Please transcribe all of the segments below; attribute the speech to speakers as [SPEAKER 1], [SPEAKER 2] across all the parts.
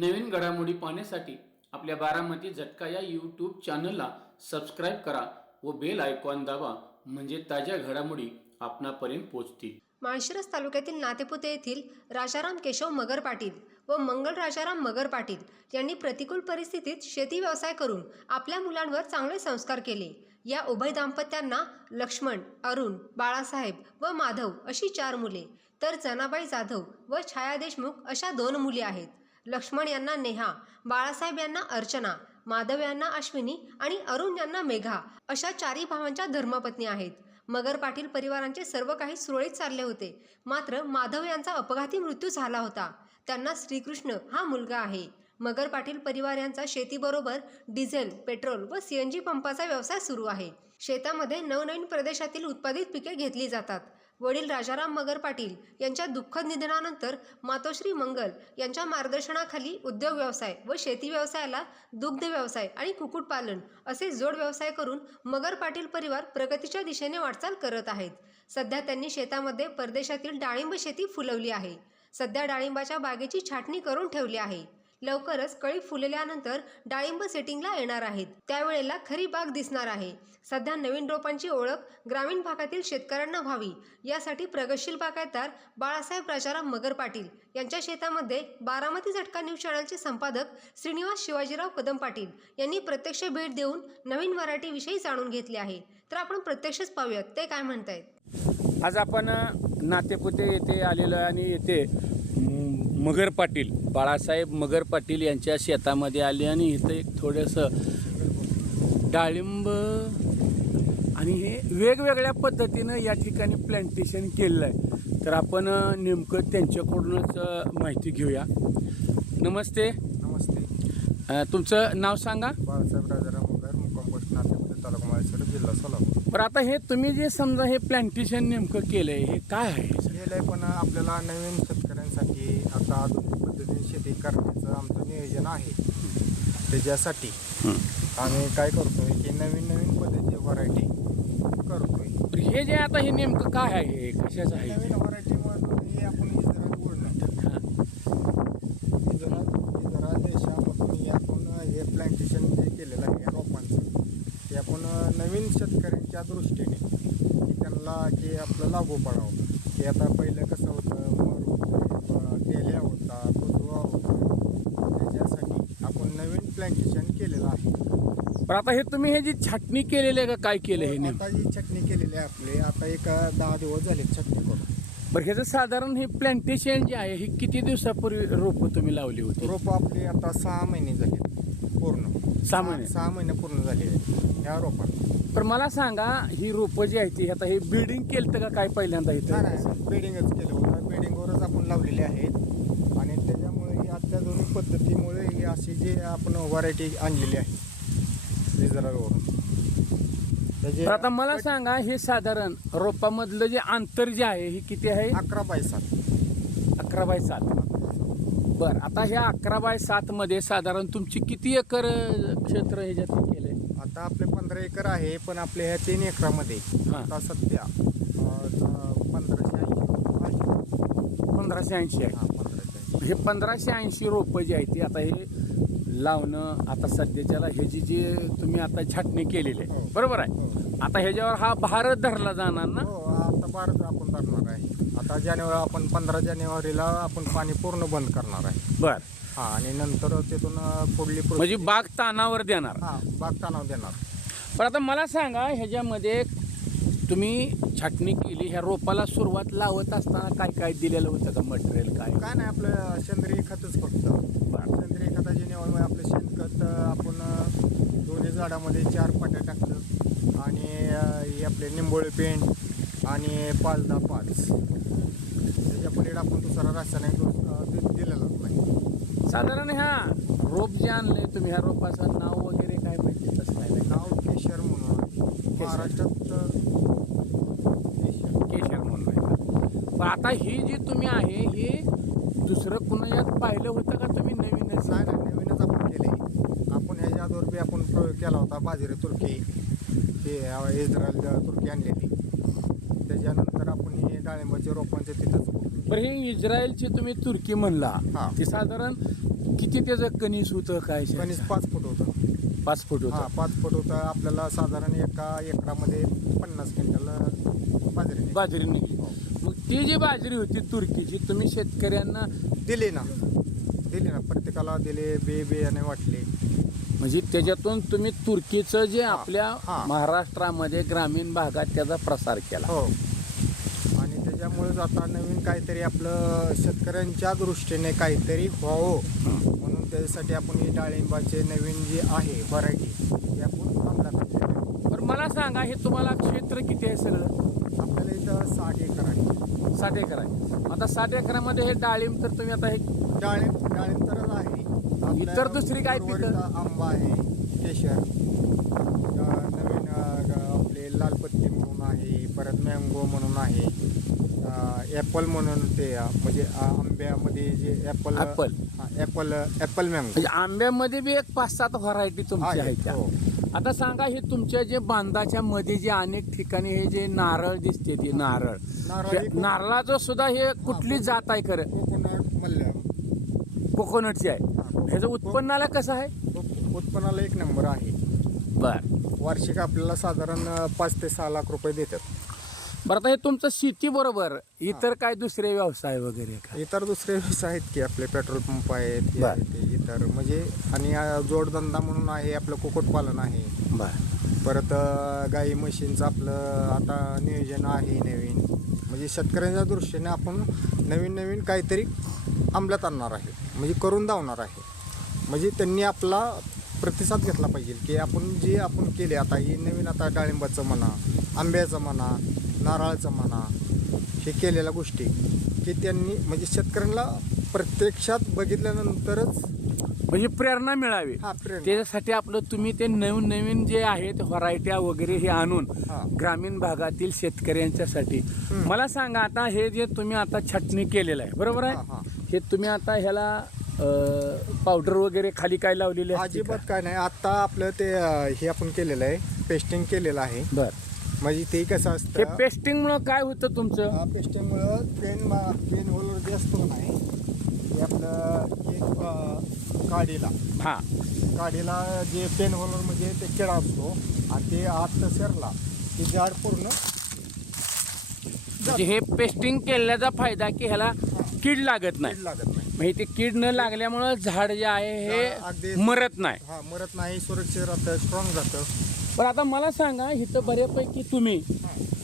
[SPEAKER 1] नवीन घडामोडी पाहण्यासाठी आपल्या बारामती झटका या यूट्यूब चॅनलला सबस्क्राईब करा व बेल आयकॉन दाबा म्हणजे ताज्या घडामोडी आपणापर्यंत पोहोचतील.
[SPEAKER 2] माळशिरस तालुक्यातील नातेपुते येथील राजाराम केशव मगर पाटील व मंगल राजाराम मगर पाटील यांनी प्रतिकूल परिस्थितीत शेती व्यवसाय करून आपल्या मुलांवर चांगले संस्कार केले. या उभय दाम्पत्यांना लक्ष्मण अरुण बाळासाहेब व माधव अशी चार मुले तर जनाबाई जाधव व छाया देशमुख अशा दोन मुली आहेत. लक्ष्मण यांना नेहा बाळासाहेब यांना अर्चना माधव यांना अश्विनी आणि अरुण यांना मेघा अशा चारही भावांच्या धर्मपत्नी आहेत. मगर पाटील परिवारांचे सर्व काही सुरळीत चालले होते. मात्र माधव यांचा अपघाती मृत्यू झाला होता. त्यांना श्रीकृष्ण हा मुलगा आहे. मगर पाटील परिवार यांचा शेतीबरोबर डिझेल पेट्रोल व सी एन जी पंपाचा व्यवसाय सुरू आहे. शेतामध्ये नवनवीन प्रदेशातील उत्पादित पिके घेतली जातात. वडील राजाराम मगर पाटील यांच्या दुःखद निधनानंतर मातोश्री मंगल यांच्या मार्गदर्शनाखाली उद्योग व्यवसाय व शेती व्यवसायाला दुग्ध व्यवसाय आणि कुक्कुटपालन असे जोड व्यवसाय करून मगर पाटील परिवार प्रगतीच्या दिशेने वाटचाल करत आहेत. सध्या त्यांनी शेतामध्ये परदेशातील डाळिंब शेती फुलवली आहे. सध्या डाळिंबाच्या बागेची छाटणी करून ठेवली आहे. लवकरच कळी फुलल्यानंतर डाळिंब सेटिंगला येणार आहेत. त्यावेळेला खरी बाग दिसणार आहे. सध्या नवीन रोपांची ओळख ग्रामीण भागातील शेतकऱ्यांना व्हावी. यासाठी प्रगतशील बागायतदार बाळासाहेब राजाराम मगर पाटील यांच्या शेतामध्ये बारामती झटका न्यूज चॅनलचे संपादक श्रीनिवास शिवाजीराव कदम पाटील यांनी प्रत्यक्ष भेट देऊन नवीन व्हरायटीविषयी जाणून घेतले आहे. तर आपण प्रत्यक्षच पाहूयात. ते काय म्हणतायत?
[SPEAKER 3] आज आपण नातेपुते येथे आलेलो आहे आणि येथे मगर पाटील. बाळासाहेब मगर पाटील यांच्या शेतामध्ये आले आणि इथं एक थोडंसं डाळिंब आणि हे वेगवेगळ्या पद्धतीनं या ठिकाणी प्लॅन्टेशन केलेलं आहे. तर आपण नेमकं त्यांच्याकडूनच माहिती घेऊया. नमस्ते.
[SPEAKER 4] नमस्ते.
[SPEAKER 3] तुमचं नाव सांगा.
[SPEAKER 4] बाळासाहेब राजाराम मुगार मुक्काम पोस्ट नातेपुते तालुका जिल्हा सोलापूर.
[SPEAKER 3] बरं आता हे तुम्ही जे समजा हे प्लॅन्टेशन नेमकं केलं आहे हे काय आहे?
[SPEAKER 4] गेलंय पण आपल्याला नवीन शेतकऱ्यांसाठी आता आधुनिक पद्धतीने शेती करण्याचं आमचं नियोजन आहे. त्याच्यासाठी आम्ही काय करतोय की नवीन नवीन पद्धतीची व्हरायटी करतोय.
[SPEAKER 3] तर हे जे आता हे नेमकं काय आहे? हे कशाचं आहे?
[SPEAKER 4] नवीन व्हरायटीमधून हे आपण
[SPEAKER 3] हे.
[SPEAKER 4] आपण हे प्लॅन्टेशन जे केलेलं आहे या रोपांचं ते आपण नवीन शेतकऱ्यांच्या दृष्टीने की त्यांना की आपलं लागू पडावं. की आता पहिलं कसं होतं मर होतं होता कुजवा होता. त्याच्यासाठी आपण नवीन प्लॅन्टेशन केलेलं आहे.
[SPEAKER 3] पण आता हे तुम्ही हे जी छाटणी केलेली आहे का काय केलं हे नेमकं?
[SPEAKER 4] आता जी चटणी केलेली आहे आपली आता एक दहा दिवस झाले चटणी करून.
[SPEAKER 3] बरं ह्याचं साधारण हे प्लॅन्टेशन जे आहे हे किती दिवसापूर्वी रोपं तुम्ही लावली होती?
[SPEAKER 4] रोपं आपली आता सहा महिने झाले पूर्ण.
[SPEAKER 3] सहा महिने?
[SPEAKER 4] सहा महिने पूर्ण झाले ह्या रोपांना
[SPEAKER 3] तर मला सांगा ही रोपं जी आहे ती आता हे बिल्डिंग केलं का काय पहिल्यांदा इथं?
[SPEAKER 4] नाही बेडिंगच केलं होतं. बेडिंगवरच आपण लावलेले आहेत. आणि त्याच्यामुळे ही अत्याधुनिक पद्धतीमुळे ही अशी जी आपण व्हरायटी आणलेली आहे त्याचे
[SPEAKER 3] तर आता मला सांगा हे साधारण रोपामधलं जे अंतर जे आहे हे किती आहे?
[SPEAKER 4] अकरा बाय सात.
[SPEAKER 3] अकरा बाय सात. बरं आता ह्या अकरा बाय सात मध्ये साधारण तुमची किती एकर अं, क्षेत्र ह्याच्यात केलंय?
[SPEAKER 4] आता आपले पंधरा एकर आहे पण आपल्या ह्या तीन एकरामध्ये
[SPEAKER 3] हां.
[SPEAKER 4] आता सध्या पंधराशे ऐंशी
[SPEAKER 3] पंधराशे ऐंशी आहे.
[SPEAKER 4] हां पंधराशे ऐंशी.
[SPEAKER 3] हे पंधराशे ऐंशी रोपं जी आहे ती आता हे लावणं आता सध्याच्याला ह्याची जी तुम्ही आता छाटणी केलेली आहे.
[SPEAKER 4] हो.
[SPEAKER 3] बरोबर आहे?
[SPEAKER 4] हो.
[SPEAKER 3] आता ह्याच्यावर हा भारत धरला जाणार ना?
[SPEAKER 4] हो आता भारत आपण धरणार आहे. आता जानेवारी आपण पंधरा जानेवारीला आपण पाणी पूर्ण बंद करणार आहे.
[SPEAKER 3] बर.
[SPEAKER 4] हा आणि नंतर तिथून अं, पुढली पुढ-
[SPEAKER 3] म्हणजे बाग तानावर देणार.
[SPEAKER 4] हा बाग तणाव देणार.
[SPEAKER 3] पण आता मला सांगा ह्याच्यामध्ये तुम्ही छाटणी केली ह्या रोपाला सुरुवात लावत असताना काय काय दिलेलं होतं? का मटेरियल काय?
[SPEAKER 4] काय नाही आपलं सेंद्रिय खतच फक्त. सेंद्रिय खताची निवड आपलं शेणखत आपण दोन्ही झाडामध्ये चार पाट्या टाकलं. आणि हे आपले निंबोळी पेंट आणि पाच दहा पाच. त्याच्या पलीकडे आपण दुसरा रासायनिक डोस अं, दि- दिलेलाच नाही.
[SPEAKER 3] साधारण ह्या रोप जे आणलंय तुम्ही ह्या रोपाचं नाव वगैरे काय माहिती तसं काय नाही.
[SPEAKER 4] नाव केशर म्हणून आहे. महाराष्ट्रात केशर.
[SPEAKER 3] म्हणून आहे? पण आता ही जी तुम्ही आहे हे दुसरं कुणाच्यात पाहिलं होतं का तुम्ही नवीनच?
[SPEAKER 4] नाही नाही नवीनच आपण केले आपण ह्याच्या अगोदर बी आपण प्रयोग केला होता बाजरी तुर्की. ते इस्रायल तुर्की आणलेली. त्याच्यानंतर आपण हे डाळिंबाचे रोपांचे तिथंच
[SPEAKER 3] बरं हे इस्रायलची तुम्ही तुर्की म्हणला.
[SPEAKER 4] हा.
[SPEAKER 3] ती साधारण किती त्याचं कणीस होतं काय?
[SPEAKER 4] कणीस पाच फूट होतं.
[SPEAKER 3] पाच फूट
[SPEAKER 4] हा
[SPEAKER 3] होतं
[SPEAKER 4] पाच फूट होतं. आपल्याला साधारण एका एकरामध्ये पन्नास क्विंटल बाजरी.
[SPEAKER 3] बाजरी निघली. मग ती जी बाजरी होती तुर्कीची तुम्ही शेतकऱ्यांना
[SPEAKER 4] दिली ना. दिली ना. प्रत्येकाला दिले बे बियाणे वाटले.
[SPEAKER 3] म्हणजे त्याच्यातून तुम्ही तुर्कीचं जे
[SPEAKER 4] हा,
[SPEAKER 3] आपल्या
[SPEAKER 4] हा.
[SPEAKER 3] महाराष्ट्रामध्ये ग्रामीण भागात त्याचा प्रसार केला.
[SPEAKER 4] हो. त्याच्यामुळेच आता नवीन काहीतरी आपलं शेतकऱ्यांच्या दृष्टीने काहीतरी व्हावं. म्हणून त्याच्यासाठी आपण ही डाळिंबाचे नवीन जे आहे व्हरायटी ते आपण अंमलात आणलेली आहे.
[SPEAKER 3] बरं मला सांगा हे तुम्हाला क्षेत्र किती आहे सगळं
[SPEAKER 4] आपल्याला इथं साठ एकर आहे.
[SPEAKER 3] साठ एकर आहे. आता साठ एकरामध्ये हे डाळिंब तर तुम्ही आता हे
[SPEAKER 4] डाळिंब डाळिंब तरच आहे. आपल्या
[SPEAKER 3] इतर दुसरी काय पिकं?
[SPEAKER 4] उर्वरित आंबा आहे केशर. अं, नवीन अं, आपले लालपत्ती म्हणून आहे परत मँगो म्हणून आहे. ॲपल म्हणून ते अं, म्हणजे अं, आंब्यामध्ये जे apple
[SPEAKER 3] Apple.
[SPEAKER 4] Apple apple mango
[SPEAKER 3] म्हणजे आंब्यामध्ये बी एक पाच सात व्हरायटी तुमची
[SPEAKER 4] आहे,
[SPEAKER 3] त्या.
[SPEAKER 4] हो.
[SPEAKER 3] आता सांगा हे तुमच्या जे बांधाच्या मध्ये जे अनेक ठिकाणी हे जे नारळ दिसते ते नारळ.
[SPEAKER 4] नारळ
[SPEAKER 3] हे
[SPEAKER 4] हे-
[SPEAKER 3] नारळाचं सुद्धा हे कुठली जात आहे खरं?
[SPEAKER 4] कोकोनट मल्ल्या
[SPEAKER 3] कोकोनटची आहे. ह्याचं उत्पन्नाला कसं आहे?
[SPEAKER 4] उत- उत्पन्नाला एक नंबर आहे.
[SPEAKER 3] बर.
[SPEAKER 4] वार्षिक आपल्याला साधारण अं, पाच ते सहा लाख रुपये देतात.
[SPEAKER 3] बरं आता हे तुमचं शेती बरोबर इतर काय दुसरे व्यवसाय वगैरे का?
[SPEAKER 4] इतर दुसरे व्यवसाय आहेत की आपले पेट्रोल पंप आहेत हे
[SPEAKER 3] बर.
[SPEAKER 4] ते इतर. म्हणजे आणि अं, जोडधंदा म्हणून आहे आपलं कुक्कुटपालन आहे.
[SPEAKER 3] बर.
[SPEAKER 4] परत अं, गाई म्हशींचं आपलं आता नियोजन आहे नवीन. म्हणजे शेतकऱ्यांच्या दृष्टीने आपण नवीन नवीन काहीतरी अंमलात आणणार आहे. म्हणजे करून धावणार आहे. म्हणजे त्यांनी आपला प्रतिसाद घेतला पाहिजे की आपण जे आपण केले आता ही नवीन आता डाळिंबाचं म्हणा आंब्याचं म्हणा नारळाचं म्हणा हे केलेल्या गोष्टी की त्यांनी म्हणजे शेतकऱ्यांना प्रत्यक्षात बघितल्यानंतरच
[SPEAKER 3] म्हणजे प्रेरणा मिळावी
[SPEAKER 4] हा प्रेरणा
[SPEAKER 3] त्याच्यासाठी आपलं तुम्ही ते नवीन नवीन जे आहेत व्हरायट्या वगैरे हे आणून
[SPEAKER 4] हा.
[SPEAKER 3] ग्रामीण भागातील शेतकऱ्यांच्यासाठी. मला सांगा आता हे जे तुम्ही आता छाटणी केलेलं आहे बरोबर
[SPEAKER 4] हा, हा.
[SPEAKER 3] आहे हे तुम्ही आता ह्याला पावडर वगैरे खाली काय लावलेले?
[SPEAKER 4] अजिबात काय नाही आता आपलं ते अं, हे आपण केलेलं आहे पेस्टिंग केलेलं आहे
[SPEAKER 3] बर
[SPEAKER 4] म्हणजे ते कसं
[SPEAKER 3] हे
[SPEAKER 4] असतं?
[SPEAKER 3] पेस्टिंग मुळे काय होतं तुमचं?
[SPEAKER 4] पेस्टिंगमुळं पेन पेन होलर जे असतो नाही ते आपलं केक अं, काडीला.
[SPEAKER 3] हा.
[SPEAKER 4] काडीला जे पेन होलर म्हणजे ते किडा असतो आणि ते आत शिरला की झाड पूर्ण
[SPEAKER 3] म्हणजे हे पेस्टिंग केल्याचा फायदा की ह्याला कीड लागत नाही.
[SPEAKER 4] कीड लागत नाही.
[SPEAKER 3] म्हणजे ते कीड न लागल्यामुळं झाड जे आहे
[SPEAKER 4] झाड अगदी-
[SPEAKER 3] हे मरत नाही.
[SPEAKER 4] हा मरत नाही सुरक्षित राहतं स्ट्रॉंग राहतं.
[SPEAKER 3] पण आता मला सांगा इथं बऱ्यापैकी तुम्ही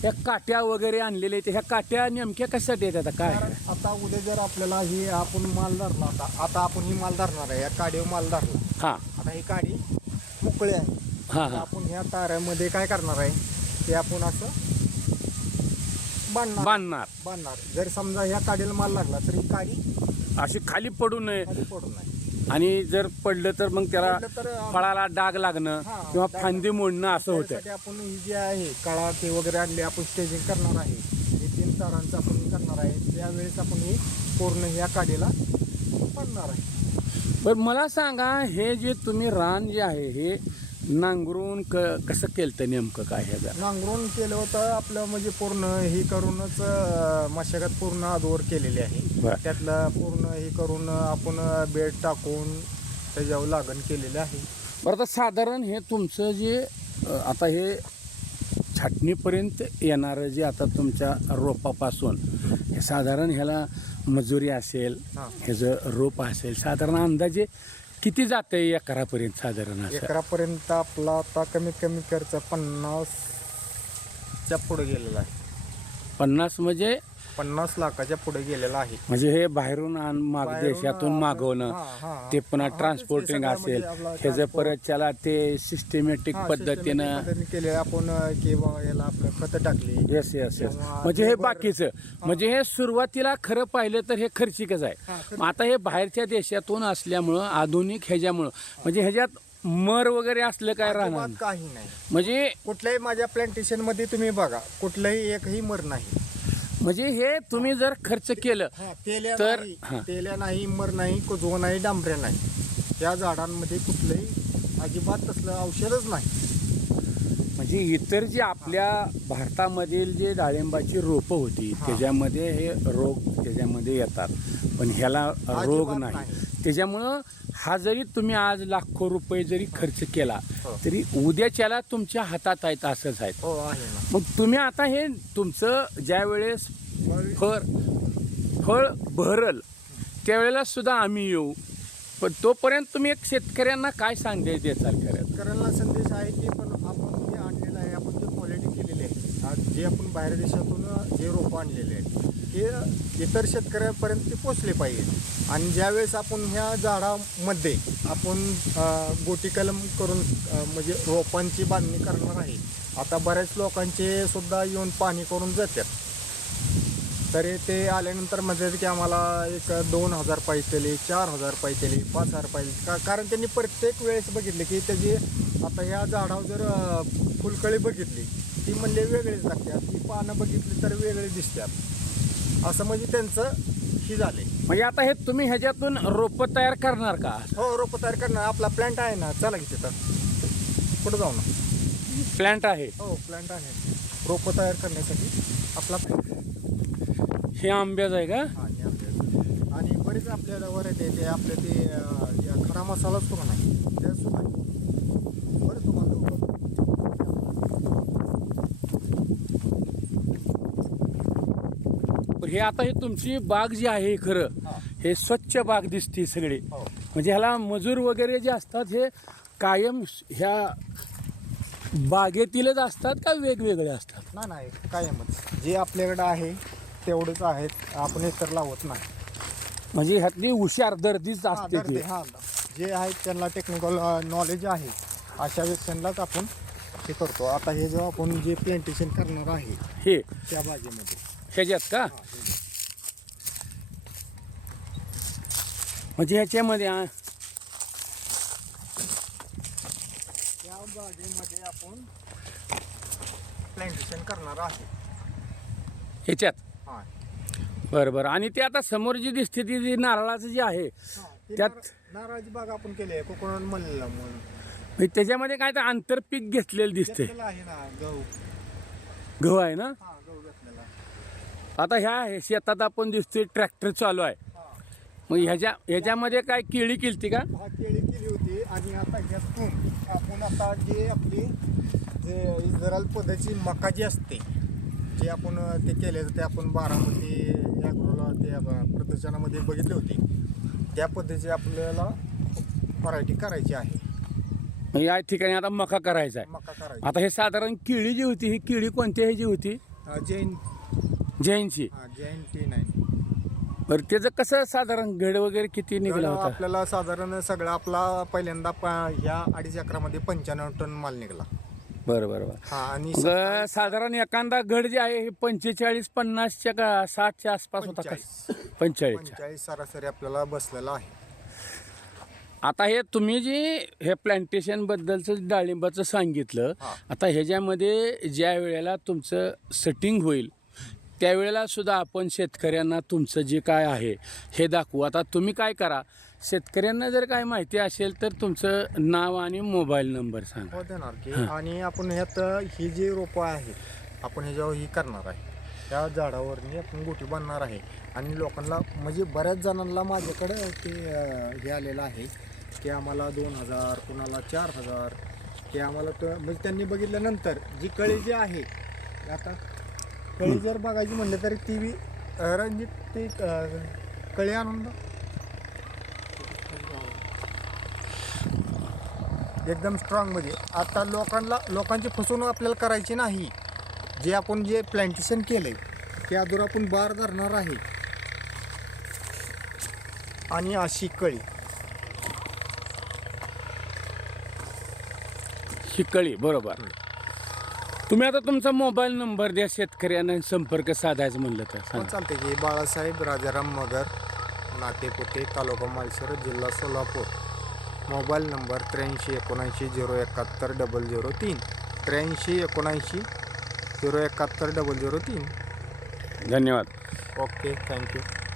[SPEAKER 3] ह्या काट्या वगैरे आणलेल्या आहेत. ह्या काट्या नेमक्या कशासाठी आहेत आता? काय?
[SPEAKER 4] कारण आता उद्या जर आपल्याला ही आपण माल धरला आता आता आपण ही माल धरणार आहे. या काडीवर माल धरला.
[SPEAKER 3] हा.
[SPEAKER 4] आता ही काडी मोकळी आहे.
[SPEAKER 3] हा
[SPEAKER 4] तर
[SPEAKER 3] हा.
[SPEAKER 4] आपण ह्या ताऱ्यामध्ये काय करणार आहे? ते आपण असं बांधणार.
[SPEAKER 3] बांधणार.
[SPEAKER 4] बांधणार. जर समजा ह्या काडीला माल लागला तर ही काडी
[SPEAKER 3] अशी खाली पडू नये.
[SPEAKER 4] खाली पडू नये.
[SPEAKER 3] आणि जर पडलं तर मग त्याला
[SPEAKER 4] पडलं तर, अं,
[SPEAKER 3] फळाला डाग लागणं
[SPEAKER 4] हा,
[SPEAKER 3] किंवा
[SPEAKER 4] डाग
[SPEAKER 3] फांदी मोडणं असं होतं.
[SPEAKER 4] त्यासाठी आपण ही जी आहे काळा ते वगैरे आणले आपण स्टेजिंग करणार आहे. हे तीन तारांचं आपण हे करणार आहे. त्यावेळेस आपण ही पूर्ण ह्या काडीला बांधणार आहे.
[SPEAKER 3] पण मला सांगा हे जे तुम्ही रान जे आहे हे नांगरून क कसं केलं नेमकं काय ह्याचं
[SPEAKER 4] नांगरून केलं होतं आपलं म्हणजे पूर्ण हे करूनच अं, मशागत पूर्ण आधवर केलेली आहे
[SPEAKER 3] बरं.
[SPEAKER 4] त्यातलं पूर्ण हे करून आपण बेड टाकून त्याच्यावर लागण केलेली आहे
[SPEAKER 3] बरं आता साधारण हे तुमचं जे अ, आता हे छाटणीपर्यंत येणारं जे आता तुमच्या रोपापासून हे साधारण ह्याला मजुरी असेल
[SPEAKER 4] हां.
[SPEAKER 3] ह्याचं रोप असेल साधारण अंदाजे किती जातं एकरापर्यंत साधारण असं?
[SPEAKER 4] एकरापर्यंत आपला आता कमीत कमी खर्च पन्नासच्या पुढे गेलेला आहे.
[SPEAKER 3] पन्नास म्हणजे
[SPEAKER 4] पन्नास लाखाच्या पुढे गेलेला आहे.
[SPEAKER 3] म्हणजे हे बाहेरून आण माग
[SPEAKER 4] बाहेरून,
[SPEAKER 3] देशातून मागवणं
[SPEAKER 4] हां, हां.
[SPEAKER 3] ते पुन्हा ट्रान्सपोर्टिंग असेल.
[SPEAKER 4] म्हणजे
[SPEAKER 3] ह्याचं
[SPEAKER 4] transport.
[SPEAKER 3] परत त्याला ते सिस्टमॅटिक
[SPEAKER 4] हां,
[SPEAKER 3] पद्धतीनं
[SPEAKER 4] systematic पद्धतीने केले आपण अं, किंवा याला आपलं खत टाकली.
[SPEAKER 3] येस येस येस
[SPEAKER 4] किंवा
[SPEAKER 3] म्हणजे हे
[SPEAKER 4] labor-
[SPEAKER 3] बाकीचं. म्हणजे हे सुरुवातीला खरं पाहिलं तर हे खर्चिकच आहे.
[SPEAKER 4] खर्चिक.
[SPEAKER 3] आता हे बाहेरच्या देशातून असल्यामुळं आधुनिक ह्याच्यामुळं म्हणजे ह्याच्यात मर वगैरे असलं काय राहणार
[SPEAKER 4] अजिबात
[SPEAKER 3] नाही.
[SPEAKER 4] काही नाही.
[SPEAKER 3] म्हणजे
[SPEAKER 4] कुठल्याही माझ्या प्लांटेशनमध्ये तुम्ही बघा कुठलंही एकही मर नाही.
[SPEAKER 3] म्हणजे हे तुम्ही जर खर्च केलं
[SPEAKER 4] हा, तेल्या
[SPEAKER 3] तर-
[SPEAKER 4] नाही
[SPEAKER 3] हा.
[SPEAKER 4] तेल्या नाही मर नाही कुजवं नाही डांबऱ्या नाही त्या झाडांमध्ये कुठलंही अजिबात तसलं औषधच नाही
[SPEAKER 3] म्हणजे इतर जे आपल्या भारतामधील जे डाळिंबाची रोपं होती
[SPEAKER 4] हां.
[SPEAKER 3] त्याच्यामध्ये हे रोग त्याच्यामध्ये येतात पण ह्याला रोग
[SPEAKER 4] अजिबात
[SPEAKER 3] नाही
[SPEAKER 4] नाही.
[SPEAKER 3] त्याच्यामुळं हा जरी तुम्ही आज लाखो रुपये जरी खर्च केला
[SPEAKER 4] हो.
[SPEAKER 3] तरी उद्याच्याला तुमच्या हातात आहेत असंच आहेत.
[SPEAKER 4] हो आहे ना.
[SPEAKER 3] मग तुम्ही आता हे तुमचं ज्या वेळेस फळ फळ भरल त्यावेळेला सुद्धा आम्ही येऊ. पण तोपर्यंत तुम्ही एक शेतकऱ्यांना काय संदेश देताल खरं?
[SPEAKER 4] शेतकऱ्यांना संदेश आहे की पण आपण जे आणलेलं आहे आपण जे क्वालिटी केलेली आहे आज जे आपण बाहेर देशातून जे रोपं आणलेले आहेत हे इतर शेतकऱ्यांपर्यंत ते पोचले पाहिजे. आणि ज्यावेळेस आपण ह्या झाडामध्ये आपण गोटी कलम करून म्हणजे रोपांची बांधणी करणार आहे आता बऱ्याच लोकांचे सुद्धा येऊन पाणी करून जातात. तरी ते आल्यानंतर म्हणतात की आम्हाला एक दोन हजार पाहिजे चार हजार पाहिजे पाच हजार पाहिजे का कारण त्यांनी प्रत्येक वेळेस बघितले की त्याची आता ह्या झाडावर जर फुलकळी बघितली ती म्हणले वेगळीच लागतात ती पानं बघितली तर वेगळी दिसतात. असं म्हणजे त्यांचं ही झाले
[SPEAKER 3] म्हणजे आता हे तुम्ही ह्याच्यातून रोपं तयार करणार का?
[SPEAKER 4] हो रोपं तयार करणार. आपला प्लॅन्ट आहे ना चला की तिथं. कुठं जाऊ ना?
[SPEAKER 3] प्लॅन्ट आहे.
[SPEAKER 4] हो प्लॅन्ट आहे. रोपं तयार करण्यासाठी आपला
[SPEAKER 3] हे आंब्याचं आहे का?
[SPEAKER 4] आपल्या- आणि बरेच आपल्याला व्हरायटी आहे ते आपले ते अं, या खडा मसाला असतो का नाही त्या सुद्धा आहे. बरं तुम्हाला दाखवतो.
[SPEAKER 3] पण हे आता हे तुमची बाग जी आहे खरं
[SPEAKER 4] हा.
[SPEAKER 3] स्वच्छ बाग दिसते सगळी.
[SPEAKER 4] हो.
[SPEAKER 3] म्हणजे ह्याला मजूर वगैरे जे असतात हे कायम ह्या बागेतीलच असतात का वेगवेगळे असतात?
[SPEAKER 4] नाही नाही कायमच. जे आपल्याकडं आहे तेवढंच आहेत. आपण इतर लावत नाही.
[SPEAKER 3] म्हणजे ह्यातली हुशार दर्दीच
[SPEAKER 4] हा,
[SPEAKER 3] असते
[SPEAKER 4] दर्दे, हा. जे आहेत त्यांना टेक्निकल नॉलेज आहे. अशा व्यक्तींनाच आपण हे करतो. आता हे जो आपण जे प्लांटेशन करणार आहे
[SPEAKER 3] हे.
[SPEAKER 4] त्या बागेमध्ये.
[SPEAKER 3] ह्याच्यात का. म्हणजे ह्याच्यामध्ये
[SPEAKER 4] बागेमध्ये आपण प्लांटेशन करणार आहे.
[SPEAKER 3] ह्याच्यात?
[SPEAKER 4] हा.
[SPEAKER 3] बरं बरं आणि ते आता समोर जी दिसते ती जी नारळाचं जे आहे त्यात-
[SPEAKER 4] नार- नारळाची बाग आपण केली आहे कोकणात म्हणलेला म्हणून.
[SPEAKER 3] म्हणजे त्याच्यामध्ये काय तर आंतरपीक घेतलेलं दिसते
[SPEAKER 4] घेतलेला आहे ना गहू.
[SPEAKER 3] गहू आहे ना?
[SPEAKER 4] हा
[SPEAKER 3] आता ह्या हे शेतात आपण दिसतोय ट्रॅक्टर चालू आहे. मग ह्याच्या ह्याच्यामध्ये काय केळी केलती का?
[SPEAKER 4] हा केळी केली होती आणि आता ह्यातून आपण आता जे आपली जे इस्रायल पद्धतीची मका जी असते जे आपण ते केले ते आपण बारामती या गृहाला त्या प्रदर्शनामध्ये बघितले होते. त्या पद्धतीची आपल्याला व्हरायटी करायची आहे.
[SPEAKER 3] मग या ठिकाणी आता मका करायचा आहे.
[SPEAKER 4] मका करायची.
[SPEAKER 3] आता हे साधारण केळी जी होती ही केळी कोणत्या ह्याची होती?
[SPEAKER 4] जैन
[SPEAKER 3] जैनची
[SPEAKER 4] जैन टी नाईन
[SPEAKER 3] बरं त्याचं कसं साधारण घड वगैरे किती निघाला होता?
[SPEAKER 4] आपल्याला साधारण सगळा आपला पहिल्यांदा प- ह्या अडीच अकरामध्ये पंच्याण्णव टन माल निघाला.
[SPEAKER 3] बरं बरं बरं.
[SPEAKER 4] हा आणि
[SPEAKER 3] मग साधारण एखादा घड जे आहे हे पंचेचाळीस पन्नासच्या का साठच्या आसपास होता का पंचेचाळीसच्या.
[SPEAKER 4] पंचेचाळीस सरासरी आपल्याला बसलेला आहे.
[SPEAKER 3] आता हे तुम्ही जे हे प्लांटेशन बद्दलचं डाळिंबाचं सांगितलं
[SPEAKER 4] हा.
[SPEAKER 3] आता ह्याच्यामध्ये ज्या वेळेला तुमचं सेटिंग होईल त्यावेळेला सुद्धा आपण शेतकऱ्यांना तुमचं जे काय आहे हे दाखवू. आता तुम्ही काय करा? शेतकऱ्यांना जर काय माहिती असेल तर तुमचं नाव आणि मोबाईल नंबर सांगा.
[SPEAKER 4] हो देणार की. आणि आपण ह्यात ही जी रोपं आहेत आपण ह्याच्यावर ही करणार आहे त्या झाडावरनी आपण गोटी बांधणार आहे. आणि लोकांना म्हणजे बऱ्याच जणांना माझ्याकडं ते अं, हे आलेलं आहे की आम्हाला दोन हजार कुणाला चार हजार ते आम्हाला म्हणजे त्यांनी बघितल्यानंतर जी कळी जी आहे आता कळी जर बघायची म्हणलं तरी ती बी रणजित ती कळी आणून बघ. एकदम स्ट्रॉंगमध्ये. आता लोकांना लोकांची फसवणूक आपल्याला करायची नाही. जे आपण जे प्लांटेशन केलंय ते अजून आपण बार धरणार आहे. आणि अशी कळी.
[SPEAKER 3] ही कळी बरोबर. तुम्ही आता तुमचा मोबाईल नंबर द्या शेतकऱ्यांना संपर्क साधायचं म्हणलं तर.
[SPEAKER 4] मग
[SPEAKER 3] सांगा
[SPEAKER 4] चालते की बाळासाहेब राजाराम मगर नातेपुते तालुका मालशेर जिल्हा सोलापूर. मोबाईल नंबर त्र्याऐंशी एकोणऐंशी झिरो एकाहत्तर डबल झिरो तीन. त्र्याऐंशी एकोणऐंशी झिरो एकाहत्तर डबल झिरो तीन.
[SPEAKER 3] धन्यवाद.
[SPEAKER 4] Okay thank you.